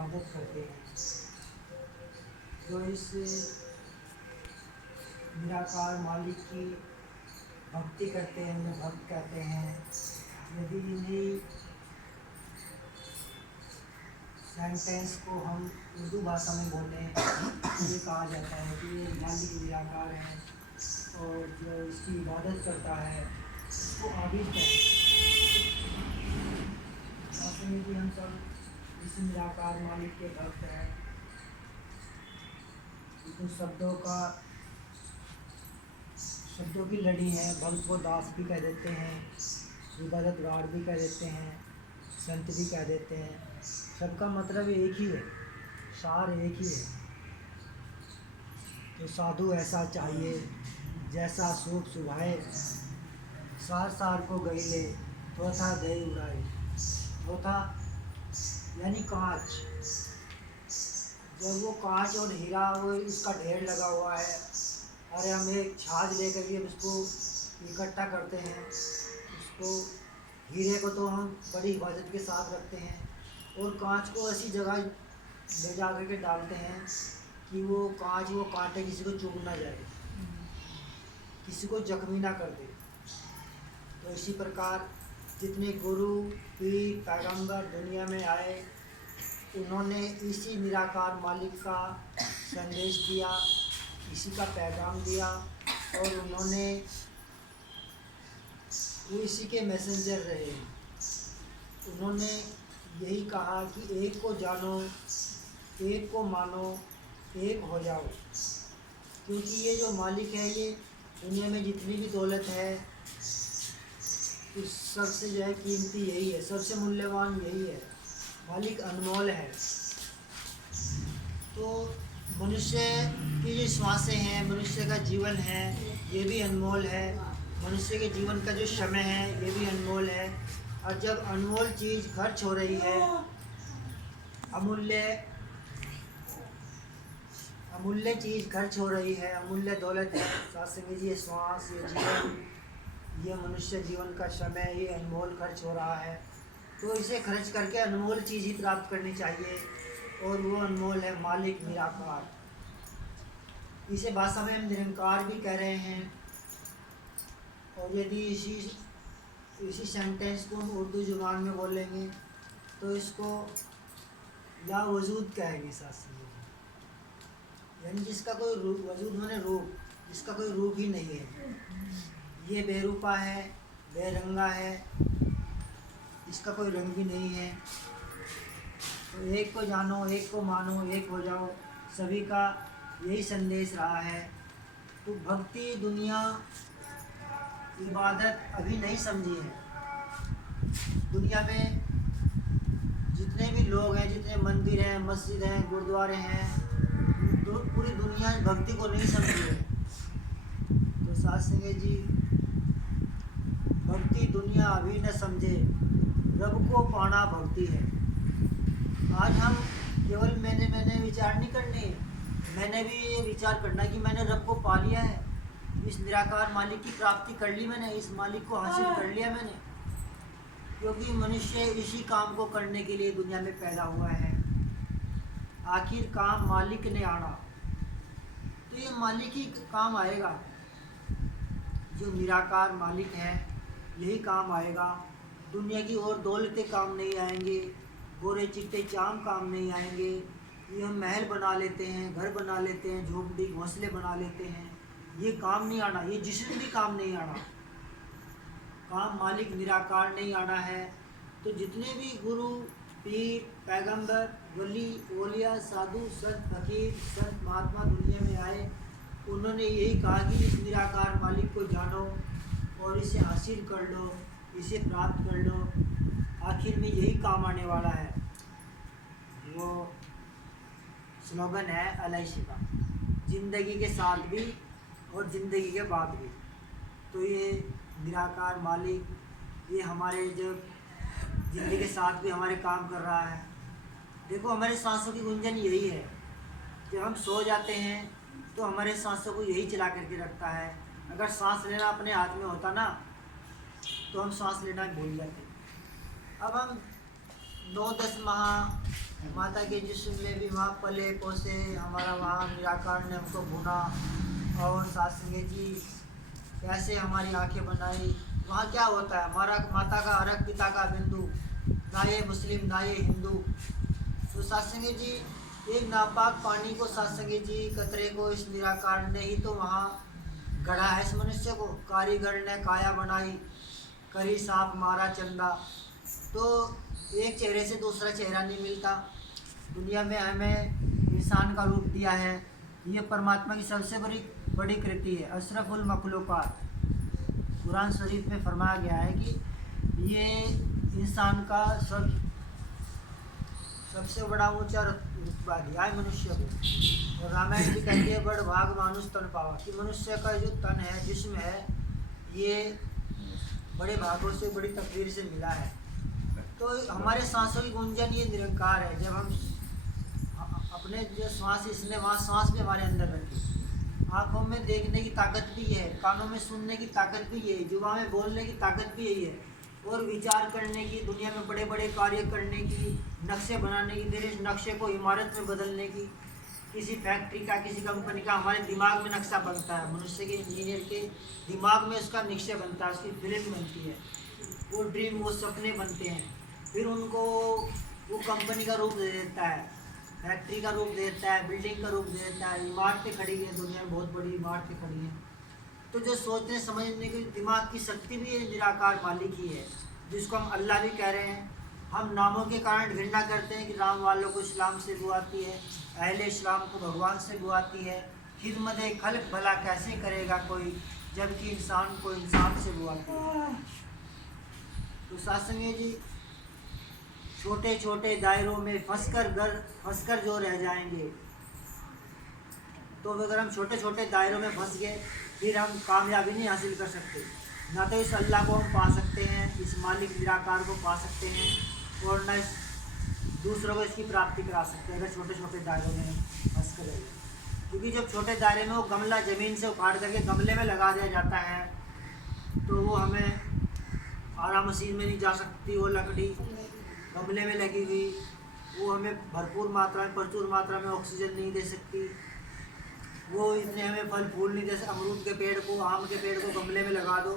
इबादत करते हैं, जो इस निराकार मालिक की भक्ति करते हैं उन्हें भक्त कहते हैं। यदि इन्हीं सेंटेंस को हम उर्दू भाषा में बोलें तो ये कहा जाता है कि ये मालिक निराकार है और जो इसकी इबादत करता है उसको आबिद कहते हैं। ऐसे में कि हम सब इस निराकार मालिक के भक्त हैं। कुछ शब्दों की लड़ी है। भक्त को दास भी कह देते हैं, इबादतगार भी कह देते हैं, संत भी कह देते हैं। सबका मतलब एक ही है, सार एक ही है। तो साधु ऐसा चाहिए जैसा सूप सुभाए, सार सार को गई ले थोथा दही उड़ाए। थोथा यानी कांच। जब वो कांच और हीरा वो इसका ढेर लगा हुआ है, अरे हम एक छाछ लेकर के उसको इकट्ठा करते हैं। उसको हीरे को तो हम बड़ी हिफाजत के साथ रखते हैं और कांच को ऐसी जगह ले जा कर के डालते हैं कि वो कांच वो कांटे किसी को चुभ ना जाए, किसी को जख्मी ना कर दे। तो इसी प्रकार जितने गुरु पीर पैगंबर दुनिया में आए उन्होंने इसी निराकार मालिक का संदेश दिया, इसी का पैगाम दिया और उन्होंने इसी के मैसेंजर रहे। उन्होंने यही कहा कि एक को जानो, एक को मानो, एक हो जाओ। क्योंकि ये जो मालिक है ये दुनिया में जितनी भी दौलत है उस सबसे जो है कीमती यही है, सबसे मूल्यवान यही है। मालिक अनमोल है। तो मनुष्य की जो श्वासें हैं, मनुष्य का जीवन है, ये भी अनमोल है। मनुष्य के जीवन का जो समय है ये भी अनमोल है। और जब अनमोल चीज़ खर्च हो रही है, अमूल्य चीज़ खर्च हो रही है, अमूल्य दौलत है, साथ ये श्वास, ये जीवन, ये मनुष्य जीवन का समय ये अनमोल खर्च हो रहा है, तो इसे खर्च करके अनमोल चीज़ ही प्राप्त करनी चाहिए। और वो अनमोल है मालिक निराकार। इसे भाषा में हम निरंकार भी कह रहे हैं। और यदि इसी सेंटेंस को हम उर्दू जुबान में बोलेंगे तो इसको लावजूद कहेंगे शास्त्री जी। यानी जिसका कोई वजूद माने रूप, जिसका कोई रूप ही नहीं है। ये बेरूपा है, बेरंगा है, इसका कोई रंग भी नहीं है। तो एक को जानो, एक को मानो, एक हो जाओ, सभी का यही संदेश रहा है। तो भक्ति दुनिया इबादत अभी नहीं समझी है। दुनिया में जितने भी लोग हैं, जितने मंदिर हैं, मस्जिद हैं, गुरुद्वारे हैं, तो पूरी दुनिया भक्ति को नहीं समझी है। तो साथ संगे जी, भक्ति दुनिया अभी न समझे, रब को पाना भक्ति है। आज हम केवल मैंने विचार नहीं करने, मैंने भी ये विचार करना कि मैंने रब को पा लिया है, इस निराकार मालिक की प्राप्ति कर ली मैंने, इस मालिक को हासिल कर लिया मैंने। क्योंकि मनुष्य इसी काम को करने के लिए दुनिया में पैदा हुआ है। आखिर काम मालिक ने आना, तो ये मालिक ही काम आएगा। जो निराकार मालिक है यही काम आएगा। दुनिया की और दौलतें काम नहीं आएंगे, गोरे चिट्टे चाम काम नहीं आएंगे। ये हम महल बना लेते हैं, घर बना लेते हैं, झोपड़ी घोंसले बना लेते हैं, ये काम नहीं आना, ये जिस्म भी काम नहीं आना। काम मालिक निराकार नहीं आना है। तो जितने भी गुरु पीर पैगंबर वली ओलिया साधु संत फकीर संत महात्मा दुनिया में आए, उन्होंने यही कहा कि इस निराकार मालिक को जानो और इसे हासिल कर लो, इसे प्राप्त कर लो। आखिर में यही काम आने वाला है। वो स्लोगन है LIC का, ज़िंदगी के साथ भी और ज़िंदगी के बाद भी। तो ये निराकार मालिक ये हमारे जब ज़िंदगी के साथ भी हमारे काम कर रहा है। देखो हमारे सांसों की गुंजन यही है। जब हम सो जाते हैं तो हमारे सांसों को यही चला करके रखता है। अगर सांस लेना अपने हाथ में होता ना तो हम सांस लेना भूल जाते। अब हम 9-10 माह माता के जिस्म में भी वहाँ पले पोसे, हमारा वहाँ निराकार ने हमको भुना, और साथ संगे जी कैसे हमारी आंखें बनाई। वहाँ क्या होता है, हमारा माता का अर्घ पिता का बिंदु, ना ये मुस्लिम ना ये हिंदू। तो सत्संगी जी एक नापाक पानी को सत्संगी जी कतरे को इस निराकार ने ही तो वहाँ गढ़ा है इस मनुष्य को। कारीगर ने काया बनाई, करी साफ मारा चंदा। तो एक चेहरे से दूसरा चेहरा नहीं मिलता। दुनिया में हमें इंसान का रूप दिया है, ये परमात्मा की सबसे बड़ी कृति है, अशरफुल मखलूकात। कुरान शरीफ में फरमाया गया है कि ये इंसान का सबसे बड़ा ऊंचा रुतबा दिया है मनुष्य को। और रामायण जी कहती है बड़ भाग मानुष तन पावा, कि मनुष्य का जो तन है जिस्म है ये बड़े भागों से बड़ी तकदीर से मिला है। तो हमारे सांसों की गुंजन ये निरंकार है। जब हम अपने जो श्वास इसने वहाँ श्वास भी हमारे अंदर रखी, आँखों में देखने की ताकत भी है, कानों में सुनने की ताकत भी है, जुबान में बोलने की ताकत भी यही है, और विचार करने की, दुनिया में बड़े बड़े कार्य करने की, नक्शे बनाने की, फिर इस नक्शे को इमारत में बदलने की, किसी फैक्ट्री का किसी कंपनी का हमारे दिमाग में नक्शा बनता है। मनुष्य के इंजीनियर के दिमाग में उसका निश्चय बनता है, उसकी फिल्म बनती है, वो ड्रीम वो सपने बनते हैं, फिर उनको वो कंपनी का रूप दे देता है, फैक्ट्री का रूप दे देता है, बिल्डिंग का रूप दे देता है। इमारतें खड़ी हैं दुनिया में, बहुत बड़ी इमारतें खड़ी हैं। तो जो सोचने समझने की दिमाग की शक्ति भी ये निराकार मालिक ही है, जिसको हम अल्लाह भी कह रहे हैं। हम नामों के कारण घृणा करते हैं कि राम वालों को इस्लाम से बुआती है, अहले इस्लाम को भगवान से बुआती है, खिदमत खल्क भला कैसे करेगा कोई, जबकि इंसान को इंसान से बुआती है। तो सासंगे जी छोटे छोटे दायरों में फंसकर जो रह जाएंगे, तो अगर हम छोटे छोटे दायरों में फंस गए फिर हम कामयाबी नहीं हासिल कर सकते। ना तो इस अल्लाह को हम पा सकते हैं, इस मालिक निराकार को पा सकते हैं, और न इस दूसरों को इसकी प्राप्ति करा सकते हैं अगर छोटे छोटे दायरों में फंस कर रहे। क्योंकि जब छोटे दायरे में वो गमला ज़मीन से उखाड़ करके गमले में लगा दिया जाता है तो वो हमें आरा मशीन में नहीं जा सकती। वो लकड़ी गमले में लगी हुई वो हमें भरपूर मात्रा में प्रचुर मात्रा में ऑक्सीजन नहीं दे सकती। वो इतने हमें फल फूल नहीं दे सकते। अमरूद के पेड़ को, आम के पेड़ को गमले में लगा दो,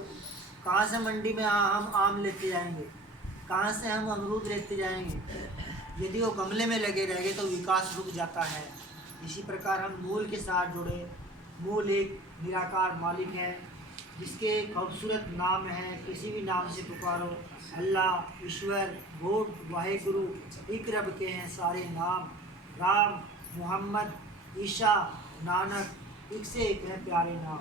कहाँ से मंडी में हम आम लेते जाएंगे, कहाँ से हम अमरूद लेते जाएंगे। यदि वो गमले में लगे रह गए तो विकास रुक जाता है। इसी प्रकार हम मूल के साथ जुड़े। मूल एक निराकार मालिक है जिसके खूबसूरत नाम है, किसी भी नाम से पुकारो। अल्लाह, ईश्वर, भूत, वाहेगुरु, एक रब के हैं सारे नाम। राम, मोहम्मद, ईशा, नानक, एक से एक है प्यारे नाम।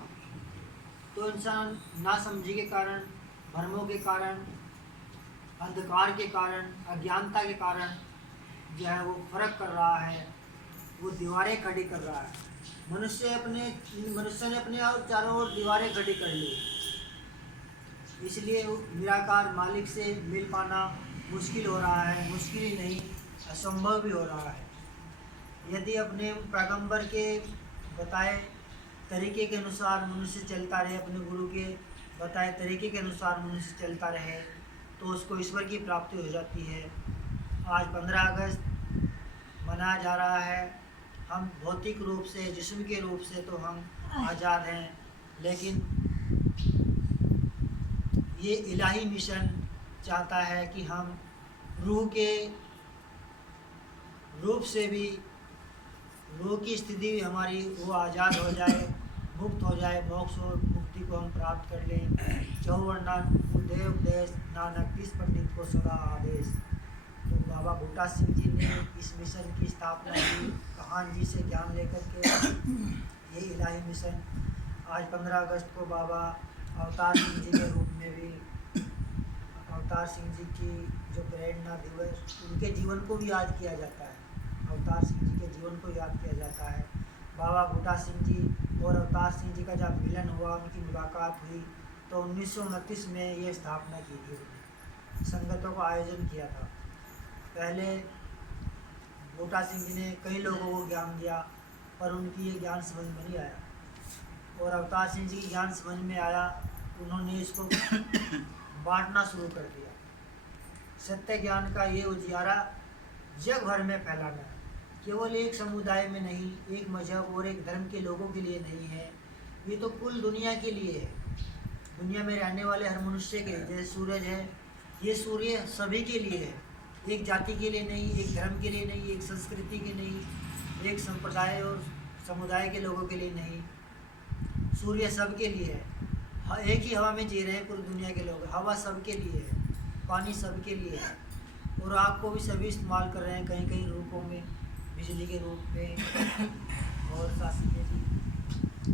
तो इंसान नासमझी के कारण, भ्रमों के कारण, अंधकार के कारण, अज्ञानता के कारण जो है वो फर्क कर रहा है, वो दीवारें खड़ी कर रहा है। मनुष्य ने अपने आप चारों ओर दीवारें खड़ी कर ली। इसलिए निराकार मालिक से मिल पाना मुश्किल हो रहा है। मुश्किल ही नहीं, असंभव भी हो रहा है। यदि अपने पैगंबर के बताए तरीके के अनुसार मनुष्य चलता रहे, अपने गुरु के बताए तरीके के अनुसार मनुष्य चलता रहे, तो उसको ईश्वर की प्राप्ति हो जाती है। आज 15 अगस्त मनाया जा रहा है। हम भौतिक रूप से, जिस्म के रूप से तो हम आज़ाद हैं, लेकिन ये इलाही मिशन चाहता है कि हम रूह के रूप से भी, रूह की स्थिति भी हमारी वो आज़ाद हो जाए, मुक्त हो जाए, मोक्ष और मुक्ति को हम प्राप्त कर लें। चौवर्णा देव देश नानक किस पंडित को सदा आदेश। तो बाबा बूटा सिंह जी ने इस मिशन की स्थापना की, कहान जी से ज्ञान लेकर के। ये इलाही मिशन आज 15 अगस्त को बाबा अवतार सिंह जी के रूप में भी, अवतार सिंह जी की जो प्रेरणा दिवस, उनके जीवन को भी याद किया जाता है। अवतार सिंह जी के जीवन को याद किया जाता है। बाबा बूटा सिंह जी और अवतार सिंह जी का जब मिलन हुआ, उनकी मुलाकात हुई, तो 1929 में ये स्थापना की थी। उन्होंने संगतों का आयोजन किया था। पहले बूटा सिंह जी ने कई लोगों को ज्ञान दिया, पर उनकी ये ज्ञान समझ में नहीं आया। और अवतार सिंह जी की ज्ञान समझ में आया, उन्होंने इसको बांटना शुरू कर दिया। सत्य ज्ञान का ये उजियारा जग भर में फैलाना है। केवल एक समुदाय में नहीं, एक मजहब और एक धर्म के लोगों के लिए नहीं है, ये तो कुल दुनिया के लिए है। दुनिया में रहने वाले हर मनुष्य के, जैसे सूरज है, ये सूर्य सभी के लिए है, एक जाति के लिए नहीं, एक धर्म के लिए नहीं, एक संस्कृति के नहीं, एक संप्रदाय और समुदाय के लोगों के लिए नहीं, सूर्य सब के लिए है। एक ही हवा में जी रहे हैं पूरी दुनिया के लोग, हवा सब के लिए है, पानी सब के लिए है, और आग को भी सभी इस्तेमाल कर रहे हैं कहीं कहीं रूपों में, बिजली के रूप में और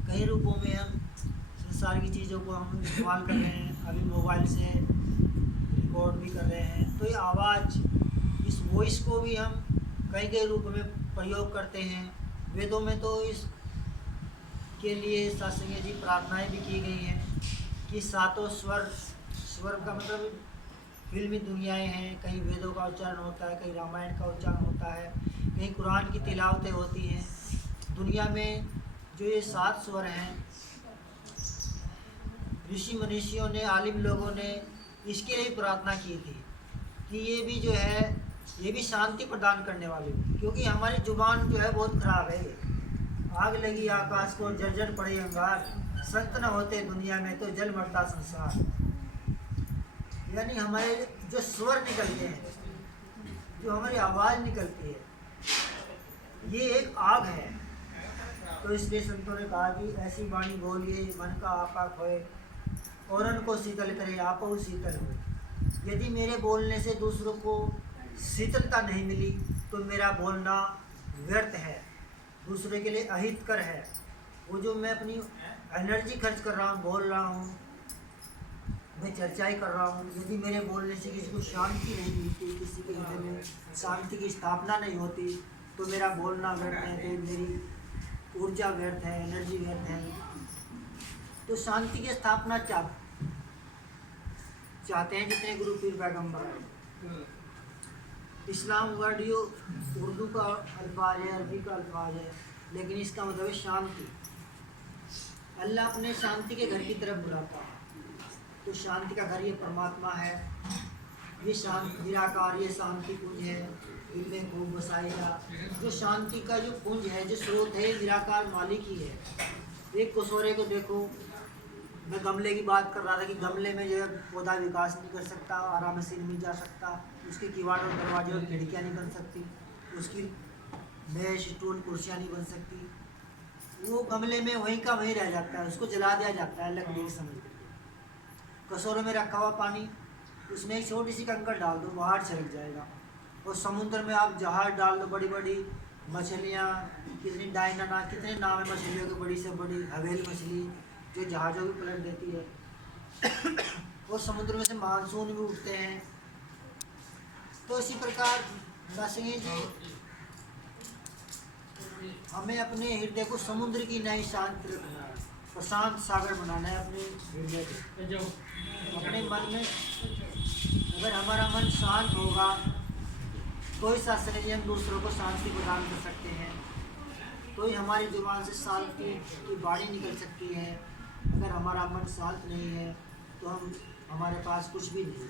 कई रूपों में हम संसार की चीज़ों को हम इस्तेमाल कर रहे हैं। अभी मोबाइल से रिकॉर्ड भी कर रहे हैं, तो ये आवाज़, इस वॉइस को भी हम कई कई रूप में प्रयोग करते हैं। वेदों में तो इस के लिए सत्संग जी प्रार्थनाएं भी की गई हैं कि सातों स्वर का मतलब फिल्मी दुनियाएं हैं, कहीं वेदों का उच्चारण होता है, कहीं रामायण का उच्चारण होता है, कहीं कुरान की तिलावतें होती हैं। दुनिया में जो ये 7 स्वर हैं, ऋषि मनीषियों ने, आलिम लोगों ने इसके लिए प्रार्थना की थी कि ये भी जो है, ये भी शांति प्रदान करने वाली, क्योंकि हमारी जुबान जो है बहुत खराब है। आग लगी आकाश को, जर्जर पड़े अंगार, संत न होते दुनिया में तो जल मरता संसार। यानी हमारे जो स्वर निकलते हैं, जो हमारी आवाज़ निकलती है, ये एक आग है। तो इसलिए संतों ने कहा कि ऐसी वाणी बोलिए मन का आपा खोए, औरन को शीतल करे आपो शीतल हो। यदि मेरे बोलने से दूसरों को शीतलता नहीं मिली तो मेरा बोलना व्यर्थ है, दूसरे के लिए अहितकर है। वो जो मैं अपनी एनर्जी खर्च कर रहा हूँ, बोल रहा हूँ, मैं चर्चाएं कर रहा हूँ, यदि मेरे बोलने से किसी को शांति नहीं मिलती, किसी के हृदय में शांति की स्थापना नहीं होती, तो मेरा बोलना व्यर्थ है, तो मेरी ऊर्जा व्यर्थ है, एनर्जी व्यर्थ है। तो शांति की स्थापना चाहते हैं जितने गुरु पीर पैगम्बर। इस्लाम वर्ड यो उर्दू का अल्फाज है, अरबी का अल्फाज है, लेकिन इसका मतलब है शांति। अल्लाह अपने शांति के घर की तरफ बुलाता है, तो शांति का घर ये परमात्मा है। ये शांति निराकार, ये शांति कुंज है, दिल में खूब बसाएगा। जो शांति का जो कुंज है, जो स्रोत है, निराकार मालिक ही है। एक कोसोरे को देखो, मैं गमले की बात कर रहा था कि गमले में जो है पौधा विकास नहीं कर सकता, आराम से नहीं जा सकता, उसके किवाड़ और दरवाजे और खिड़कियाँ नहीं बन सकती, उसकी मेज स्टूल कुर्सियाँ नहीं बन सकती। वो गमले में वहीं का वहीं रह जाता है, उसको जला दिया जाता है लकड़ी की समझ। कटोरे में रखा हुआ पानी, उसमें एक छोटी सी कंकड़ डाल दो, बाहर छलक जाएगा। और समुद्र में आप जहाज डाल दो, बड़ी बड़ी मछलियाँ, कितनी डायनाना, कितने नाम है मछलियों की, बड़ी से बड़ी हवेल मछली जो जहाज़ों की पलट देती है। और समुद्र में से मानसून भी उठते हैं। तो इसी प्रकार दासंगी जी, हमें अपने हृदय को समुद्र की नई शांत रखना है, प्रशांत सागर बनाना है अपने हृदय को। अपने मन में अगर हमारा मन शांत होगा तो ही शास्त्र जी हम दूसरों को शांति प्रदान कर सकते हैं, तो ही हमारी जुबान से शांति की वाणी निकल सकती है। अगर हमारा मन शांत नहीं है तो हमारे पास कुछ भी नहीं है।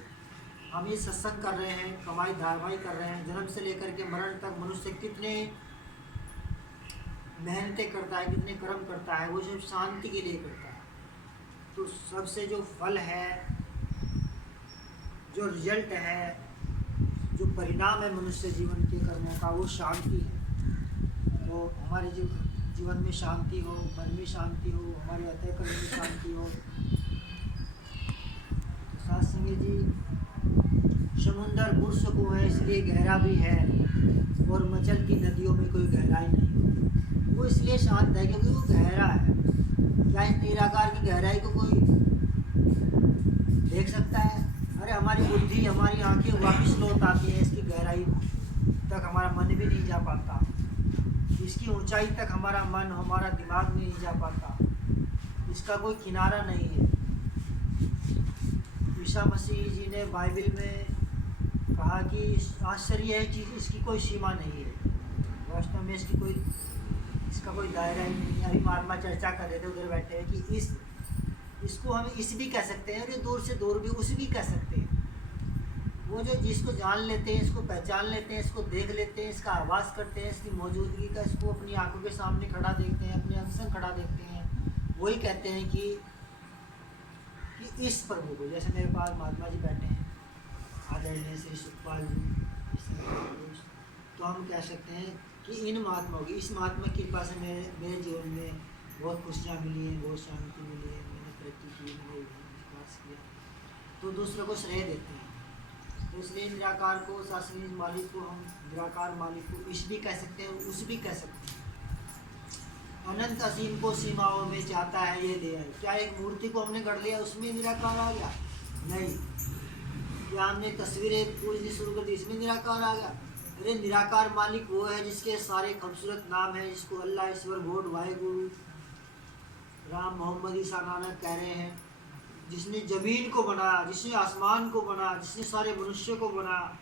हम ये सत्संग कर रहे हैं, कमाई धारवाई कर रहे हैं, जन्म से लेकर के मरण तक मनुष्य कितने मेहनतें करता है, कितने कर्म करता है, वो सिर्फ शांति के लिए करता है। तो सबसे जो फल है, जो रिजल्ट है, जो परिणाम है मनुष्य जीवन के कर्मों का, वो शांति है। तो हमारे जीवन में शांति हो, मन में शांति हो, हमारे अतः कर्म में शांति हो। तो सत्संग जी, समुंदर पुरसकूं है इसलिए गहरा भी है, और मचलती नदियों में कोई गहराई नहीं। वो इसलिए शांत है क्योंकि वो गहरा है। क्या इस निराकार की गहराई को कोई देख सकता है? अरे हमारी बुद्धि, हमारी आंखें वापिस लौट आती हैं, इसकी गहराई तक हमारा मन भी नहीं जा पाता, इसकी ऊंचाई तक हमारा मन, हमारा दिमाग भी नहीं जा पाता, इसका कोई किनारा नहीं है। ईसा मसीह जी ने बाइबल में कहा कि आश्चर्य है कि इसकी कोई सीमा नहीं है, वास्तव में इसका कोई दायरा ही नहीं है। अभी महात्मा चर्चा कर रहे थे उधर बैठे हैं कि इसको हम इस भी कह सकते हैं, और ये दूर से दूर भी उस भी कह सकते हैं। वो वो जो जिसको जान लेते हैं, इसको पहचान लेते हैं, इसको देख लेते हैं, इसका आवाज़ करते हैं, इसकी मौजूदगी का इसको अपनी आंखों के सामने खड़ा देखते हैं, अपने अंग संग खड़ा देखते हैं, वही कहते हैं कि इस प्रभु को, जैसे मेरे पास महात्मा जी बैठे हैं, आदरणीय श्री सुखपाल जी, तो हम कह सकते हैं कि इन महात्माओं की, इस महात्मा की कृपा से मेरे जीवन में बहुत खुशियाँ मिली हैं, बहुत शांति मिली है, मैंने तरक्की की, मैंने विकास किया, तो दूसरों को श्रेय देते हैं। तो इसलिए निराकार को, शासनीय मालिक को हम निराकार मालिक को इस भी कह सकते हैं, उस भी कह सकते हैं। अनंत असीम को सीमाओं में चाहता है ये दे। क्या एक मूर्ति को हमने गढ़ लिया उसमें निराकार आ गया? नहीं। क्या हमने तस्वीरें पूरी शुरू कर दी इसमें निराकार आ गया? अरे निराकार मालिक वो है जिसके सारे खूबसूरत नाम है, जिसको अल्लाह, ईश्वर, गॉड, वाहेगुरु, राम, मोहम्मद, ईसा नानक कह रहे हैं, जिसने ज़मीन को बनाया, जिसने आसमान को बनाया, जिसने सारे मनुष्यों को बनाया,